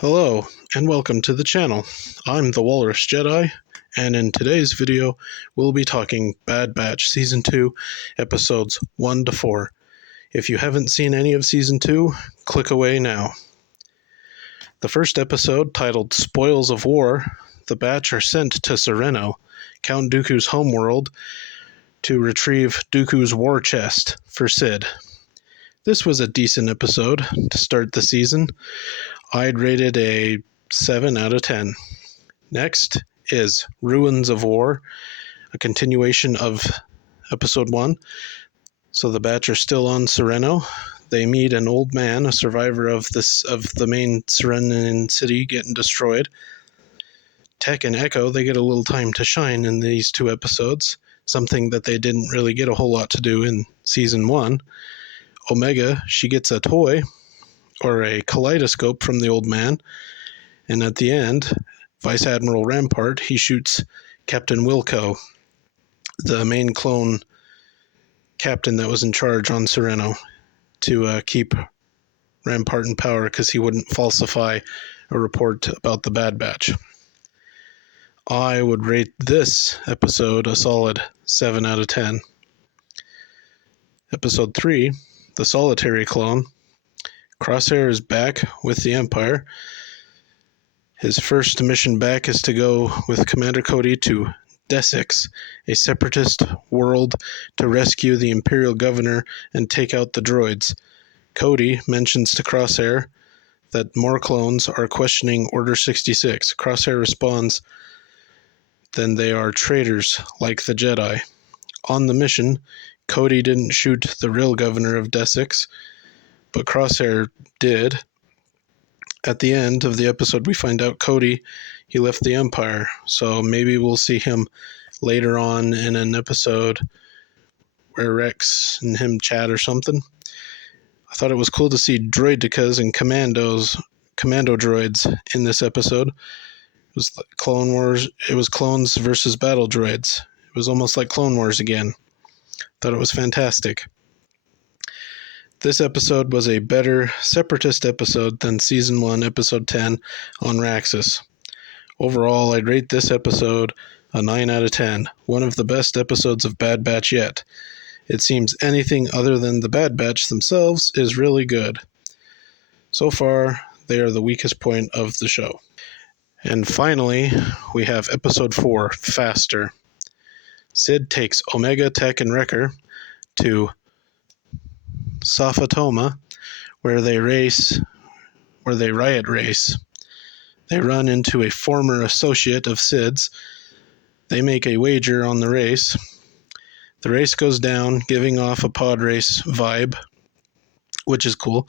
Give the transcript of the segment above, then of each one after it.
Hello, and welcome to the channel. I'm the Walrus Jedi, and in today's video, we'll be talking Bad Batch Season 2, Episodes 1 to 4. If you haven't seen any of Season 2, click away now. The first episode, titled Spoils of War, the Batch are sent to Sereno, Count Dooku's homeworld, to retrieve Dooku's war chest for Sid. This was a decent episode to start the season. I'd rate it a 7 out of 10. Next is Ruins of War, a continuation of Episode 1. So the Batch are still on Sereno. They meet an old man, a survivor of the main Serenian city getting destroyed. Tech and Echo, they get a little time to shine in these two episodes, something that they didn't really get a whole lot to do in Season 1. Omega, she gets a toy, or a kaleidoscope from the old man, and at the end, Vice Admiral Rampart, he shoots Captain Wilco, the main clone captain that was in charge on Sereno, to keep Rampart in power because he wouldn't falsify a report about the Bad Batch. I would rate this episode a solid 7 out of 10. Episode 3, The Solitary Clone. Crosshair is back with the Empire. His first mission back is to go with Commander Cody to Desix, a separatist world, to rescue the Imperial Governor and take out the droids. Cody mentions to Crosshair that more clones are questioning Order 66. Crosshair responds, "Then they are traitors like the Jedi." On the mission, Cody didn't shoot the real governor of Desix, but Crosshair did. At the end of the episode, we find out Cody, he left the Empire, so maybe we'll see him later on in an episode where Rex and him chat or something. I thought it was cool to see droidekas and commando droids in this episode. It was like Clone Wars. It was clones versus battle droids. It was almost like Clone Wars again. Thought it was fantastic. This episode was a better separatist episode than Season 1, Episode 10 on Raxus. Overall, I'd rate this episode a 9 out of 10, one of the best episodes of Bad Batch yet. It seems anything other than the Bad Batch themselves is really good. So far, they are the weakest point of the show. And finally, we have Episode 4, Faster. Sid takes Omega, Tech, and Wrecker to Safatoma, where they riot race. They run into a former associate of Sid's. They make a wager on the race. The race goes down, giving off a pod race vibe, which is cool.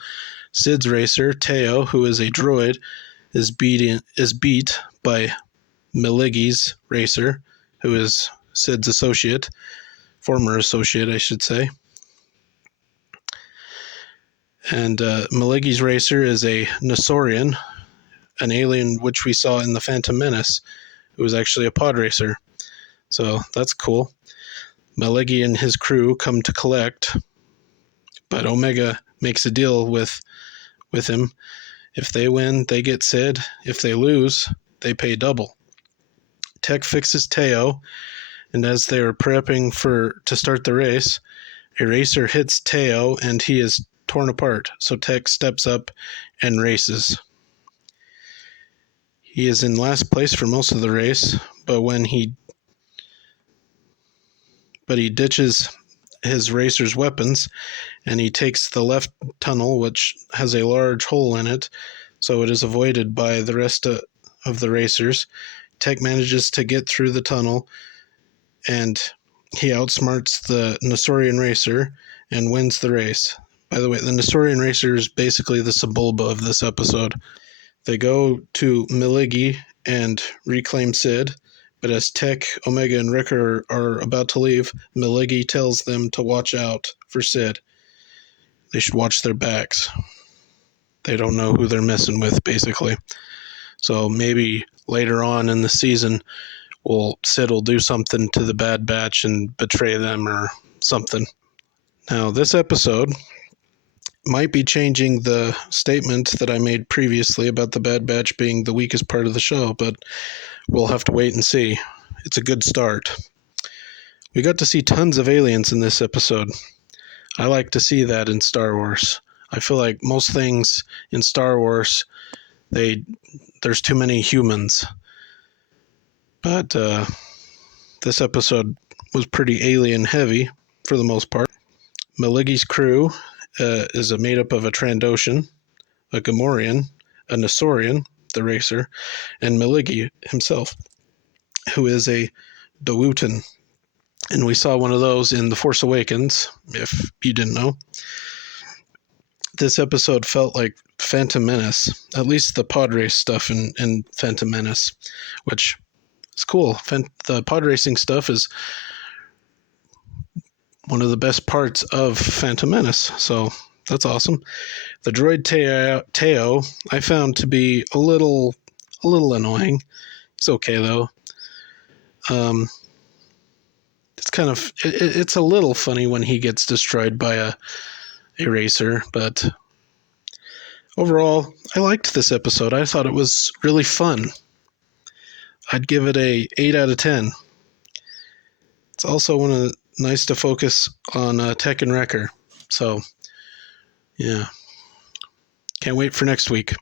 Sid's racer, Teo, who is a droid, is beat by Maligi's racer, who is Sid's associate, former associate, I should say. And Maligi's racer is a Nosaurian, an alien which we saw in The Phantom Menace, who was actually a pod racer. So that's cool. Maligi and his crew come to collect, but Omega makes a deal with him. If they win, they get Sid. If they lose, they pay double. Tech fixes Teo, and as they are prepping to start the race, a racer hits Teo and he is torn apart, so Tech steps up and races. He is in last place for most of the race, but he ditches his racer's weapons and he takes the left tunnel, which has a large hole in it, so it is avoided by the rest of the racers. Tech manages to get through the tunnel and he outsmarts the Nosaurian racer and wins the race. By the way, the Nosaurian racer is basically the Sebulba of this episode. They go to Maligi and reclaim Sid, but as Tech, Omega, and Wrecker are about to leave, Maligi tells them to watch out for Sid. They should watch their backs. They don't know who they're messing with, basically. So maybe later on in the season, Sid will do something to the Bad Batch and betray them or something. Now, this episode, might be changing the statement that I made previously about the Bad Batch being the weakest part of the show, but we'll have to wait and see. It's a good start. We got to see tons of aliens in this episode. I like to see that in Star Wars. I feel like most things in Star Wars, there's too many humans. But this episode was pretty alien heavy for the most part. Maligi's crew is made up of a Trandoshan, a Gamorrean, a Nesorian, the racer, and Maligi himself, who is a Dowutan. And we saw one of those in The Force Awakens, if you didn't know. This episode felt like Phantom Menace, at least the pod race stuff in Phantom Menace, which is cool. The pod racing stuff is one of the best parts of Phantom Menace, so that's awesome. The droid Teo I found to be a little annoying. It's okay though. It's kind of it's a little funny when he gets destroyed by a racer, but overall, I liked this episode. I thought it was really fun. I'd give it a 8 out of 10. It's also nice to focus on Tech and Wrecker. So, yeah. Can't wait for next week.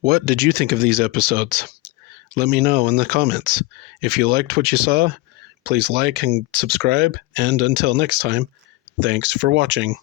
What did you think of these episodes? Let me know in the comments. If you liked what you saw, please like and subscribe. And until next time, thanks for watching.